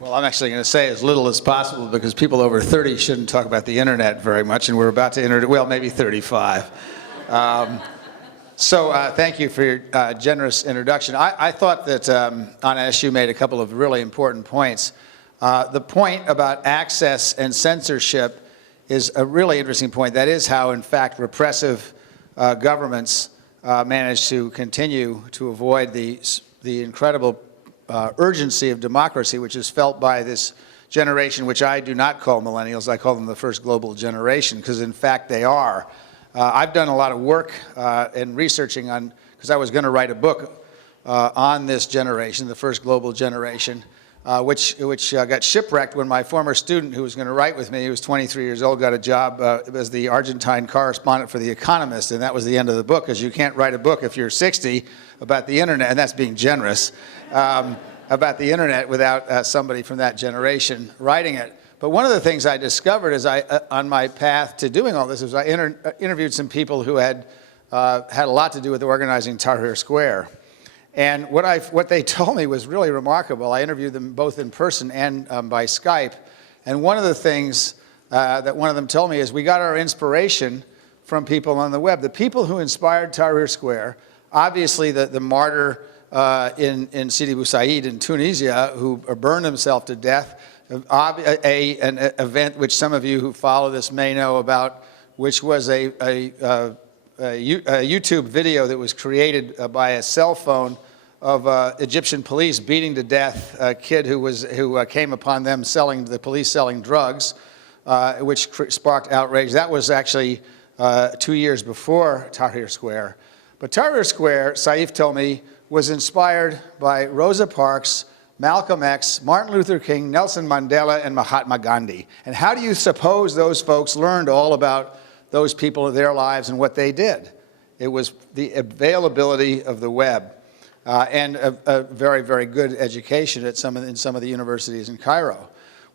Well, I'm actually going to say as little as possible because people over 30 shouldn't talk about the internet very much, and we're about to enter, well, maybe 35. Thank you for your generous introduction. I thought that Anna Eshoo made a couple of really important points. The point about access and censorship is a really interesting point. That is how, in fact, repressive governments manage to continue to avoid the incredible urgency of democracy, which is felt by this generation, which I do not call millennials. I call them the first global generation, because in fact they are. I've done a lot of work in researching on, because I was going to write a book on this generation, the first global generation, which got shipwrecked when my former student who was going to write with me, he was 23 years old, got a job as the Argentine correspondent for The Economist, and that was the end of the book, because you can't write a book if you're 60 about the internet, and that's being generous, about the internet without somebody from that generation writing it. But one of the things I discovered is on my path to doing all this is I interviewed some people who had had a lot to do with organizing Tahrir Square. And what they told me was really remarkable. I interviewed them both in person and by Skype. And one of the things that one of them told me is we got our inspiration from people on the web. The people who inspired Tahrir Square, obviously the martyr in Sidi Bou Said in Tunisia who burned himself to death, an event which some of you who follow this may know about, which was a YouTube video that was created by a cell phone of Egyptian police beating to death a kid who came upon them the police selling drugs, which sparked outrage. That was actually 2 years before Tahrir Square. But Tahrir Square, Saif told me, was inspired by Rosa Parks, Malcolm X, Martin Luther King, Nelson Mandela, and Mahatma Gandhi. And how do you suppose those folks learned all about those people in their lives and what they did? It was the availability of the web and a very, very good education in some of the universities in Cairo.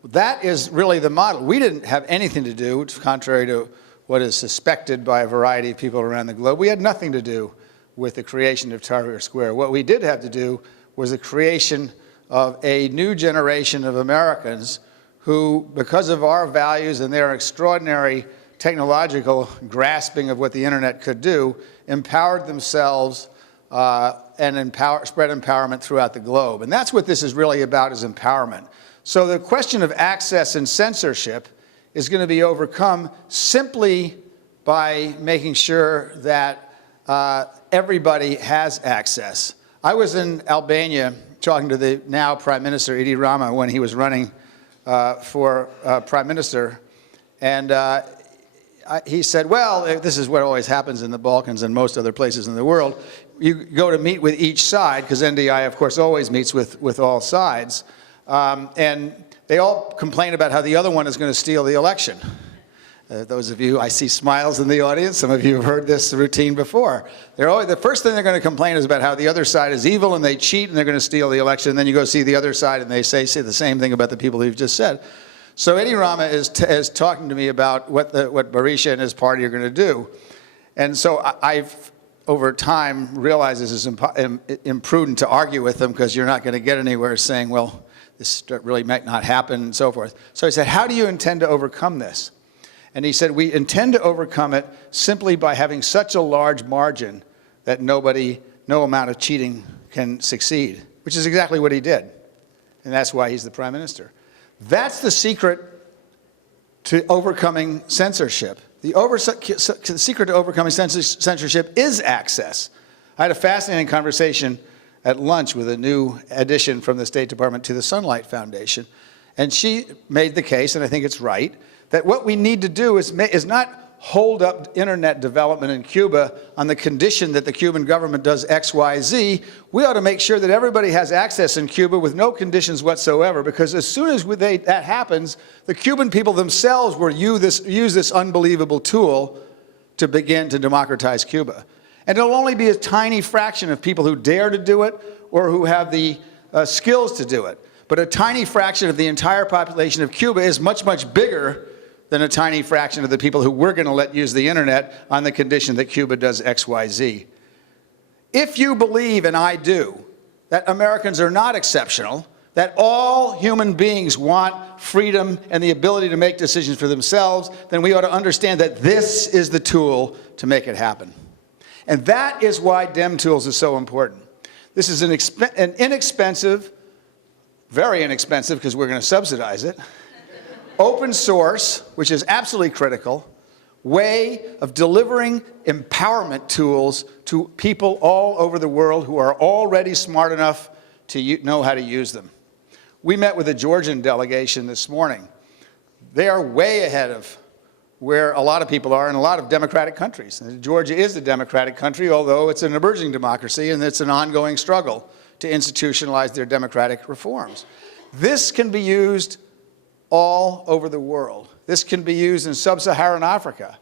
That is really the model. We didn't have anything to do, contrary to what is suspected by a variety of people around the globe. We had nothing to do with the creation of Tahrir Square. What we did have to do was the creation of a new generation of Americans who, because of our values and their extraordinary technological grasping of what the internet could do, empowered themselves and spread empowerment throughout the globe. And that's what this is really about, is empowerment. So the question of access and censorship is going to be overcome simply by making sure that everybody has access. I was in Albania talking to the now Prime Minister, Edi Rama, when he was running for Prime Minister, and he said, well, this is what always happens in the Balkans and most other places in the world. You go to meet with each side, because NDI, of course, always meets with all sides, and they all complain about how the other one is going to steal the election. Those of you, I see smiles in the audience. Some of you have heard this routine before. The first thing they're going to complain is about how the other side is evil and they cheat and they're going to steal the election. And then you go see the other side and they say the same thing about the people you've just said. So Edi Rama is talking to me about what Berisha and his party are going to do. And so I've, over time, realized this is imprudent to argue with them, because you're not going to get anywhere saying, well, this really might not happen and so forth. So I said, how do you intend to overcome this? And he said, we intend to overcome it simply by having such a large margin that no amount of cheating can succeed, which is exactly what he did. And that's why he's the Prime Minister. That's the secret to overcoming censorship. The secret to overcoming censorship is access. I had a fascinating conversation at lunch with a new addition from the State Department to the Sunlight Foundation. And she made the case, and I think it's right, that what we need to do is not hold up internet development in Cuba on the condition that the Cuban government does X, Y, Z. We ought to make sure that everybody has access in Cuba with no conditions whatsoever, because as soon as that happens, the Cuban people themselves will use this unbelievable tool to begin to democratize Cuba. And it'll only be a tiny fraction of people who dare to do it or who have the skills to do it. But a tiny fraction of the entire population of Cuba is much, much bigger than a tiny fraction of the people who we're going to let use the internet on the condition that Cuba does X, Y, Z. If you believe, and I do, that Americans are not exceptional, that all human beings want freedom and the ability to make decisions for themselves, then we ought to understand that this is the tool to make it happen. And that is why DemTools is so important. This is an inexpensive, very inexpensive because we're going to subsidize it, open source, which is absolutely critical, way of delivering empowerment tools to people all over the world who are already smart enough to know how to use them. We met with a Georgian delegation this morning. They are way ahead of where a lot of people are in a lot of democratic countries. And Georgia is a democratic country, although it's an emerging democracy, and it's an ongoing struggle to institutionalize their democratic reforms. This can be used all over the world. This can be used in sub-Saharan Africa.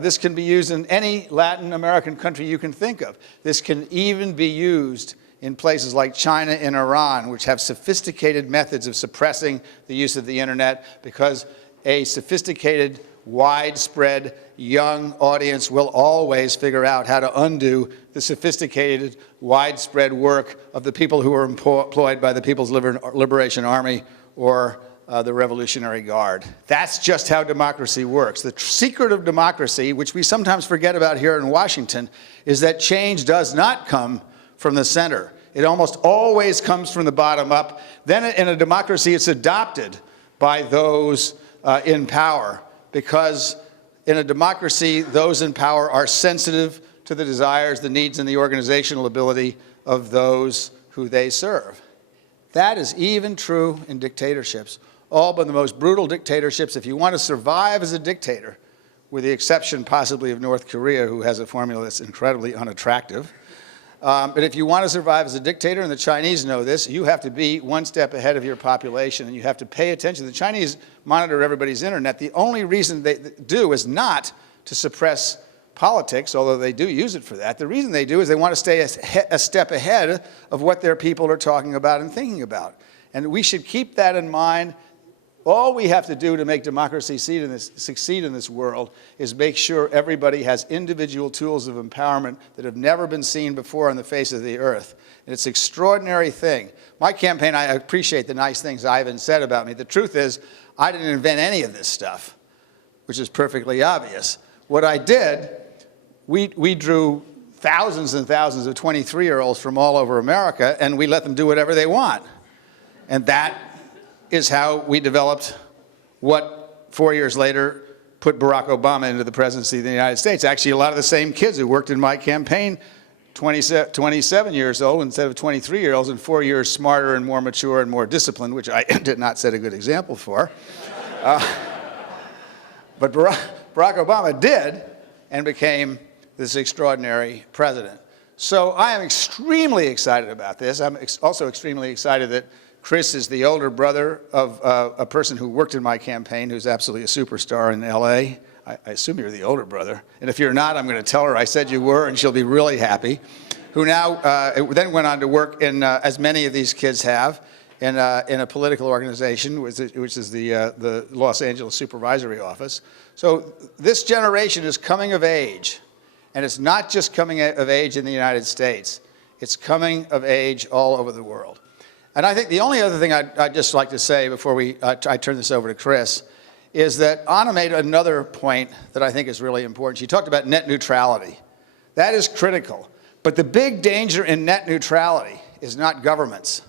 This can be used in any Latin American country you can think of. This can even be used in places like China and Iran, which have sophisticated methods of suppressing the use of the internet, because a sophisticated, widespread, young audience will always figure out how to undo the sophisticated, widespread work of the people who are employed by the People's Liberation Army or the Revolutionary Guard. That's just how democracy works. The secret of democracy, which we sometimes forget about here in Washington, is that change does not come from the center. It almost always comes from the bottom up. Then in a democracy, it's adopted by those in power, because in a democracy, those in power are sensitive to the desires, the needs, and the organizational ability of those who they serve. That is even true in dictatorships. All but the most brutal dictatorships, if you want to survive as a dictator, with the exception possibly of North Korea, who has a formula that's incredibly unattractive, but if you want to survive as a dictator, and the Chinese know this, you have to be one step ahead of your population, and you have to pay attention. The Chinese monitor everybody's internet. The only reason they do is not to suppress politics, although they do use it for that. The reason they do is they want to stay a step ahead of what their people are talking about and thinking about. And we should keep that in mind. All we have to do to make democracy succeed in this world is make sure everybody has individual tools of empowerment that have never been seen before on the face of the earth. And it's an extraordinary thing. My campaign, I appreciate the nice things Ivan said about me. The truth is, I didn't invent any of this stuff, which is perfectly obvious. What I did, we drew thousands and thousands of 23-year-olds from all over America, and we let them do whatever they want. And that is how we developed what 4 years later put Barack Obama into the presidency of the United States. Actually, a lot of the same kids who worked in my campaign, 27 years old instead of 23-year-olds, and 4 years smarter and more mature and more disciplined, which I did not set a good example for. But Barack Obama did, and became this extraordinary president. So I am extremely excited about this. I'm also extremely excited that Chris is the older brother of a person who worked in my campaign, who's absolutely a superstar in LA. I assume you're the older brother. And if you're not, I'm going to tell her I said you were, and she'll be really happy. Who now then went on to work in, as many of these kids have, in a political organization, which is the Los Angeles Supervisory Office. So this generation is coming of age. And it's not just coming of age in the United States. It's coming of age all over the world. And I think the only other thing I'd just like to say before I turn this over to Chris is that Anna made another point that I think is really important. She talked about net neutrality. That is critical. But the big danger in net neutrality is not governments.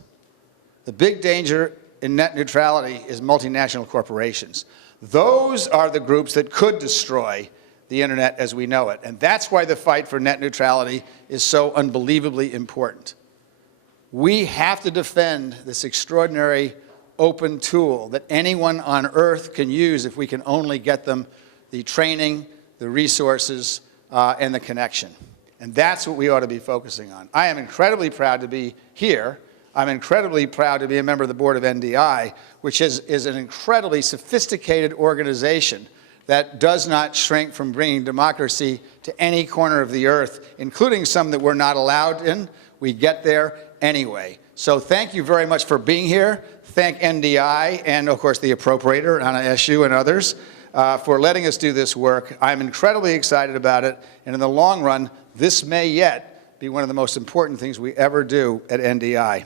The big danger in net neutrality is multinational corporations. Those are the groups that could destroy the internet as we know it. And that's why the fight for net neutrality is so unbelievably important. We have to defend this extraordinary open tool that anyone on earth can use if we can only get them the training, the resources, and the connection. And that's what we ought to be focusing on. I am incredibly proud to be here. I'm incredibly proud to be a member of the board of NDI, which is an incredibly sophisticated organization that does not shrink from bringing democracy to any corner of the earth, including some that we're not allowed in. We get there anyway. So thank you very much for being here. Thank NDI and, of course, the appropriator, Anna Eshu, and others for letting us do this work. I'm incredibly excited about it. And in the long run, this may yet be one of the most important things we ever do at NDI.